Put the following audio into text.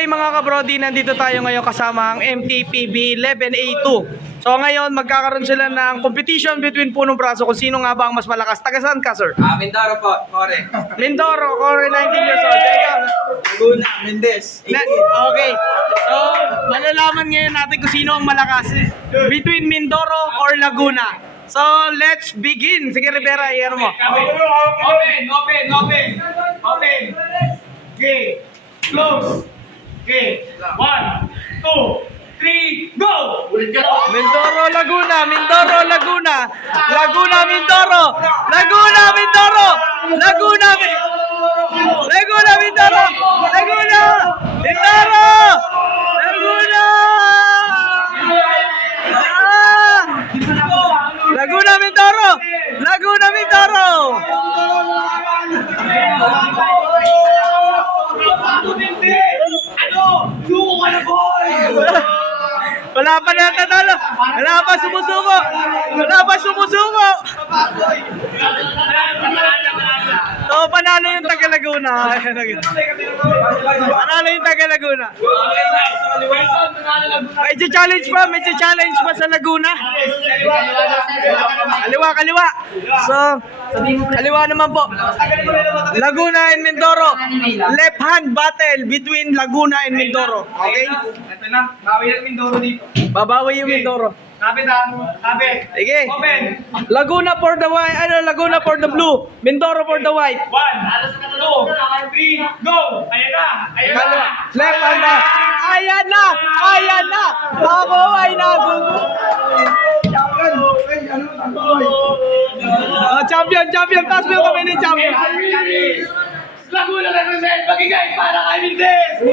Okay mga kabrody, nandito tayo ngayon kasama ang MTPB 11A2. So ngayon magkakaroon sila ng competition between punong braso kung sino nga ba ang mas malakas. Taga saan ka, sir? Mindoro po, Kore. Mindoro, Kore, 19 years old. Ikaw? Laguna, Mendez. Okay. So malalaman ngayon natin kung sino ang malakas between Mindoro or Laguna. So let's begin. Sige Rivera, iyan mo. Open. Okay. Close. Okay. 1, 2, 3, go! Mindoro, Laguna, Mindoro, Laguna, Laguna, Mindoro, Laguna, Mindoro, Laguna, Laguna, Mindoro, Laguna, Mindoro, Laguna, Laguna, Mindoro, Laguna, Mindoro. Suko ka na, boy! Wala pa natatalo. Wala pa sumusuko. Wala pa sumusuko. So, panalo yung taga Laguna. Panalo yung taga Laguna. May challenge pa sa Laguna. Kaliwa. So, kaliwa naman po. Laguna and Mindoro. Left hand battle between Laguna and Mindoro. Okay? Ito na, bawi ng Mindoro dito. Babawi yung Mindoro. Kapit ha, kapit. Sige. Open. Laguna for the white, Laguna for the blue, Mindoro for the white. 1, 2, 3, go! Ayan na! Kaliwa. Left hand na. Ayan na. Ako ay nagugulo. Champion. Taas mo yung kamay ni champion. Laguna represent, magigay para kay Mendez!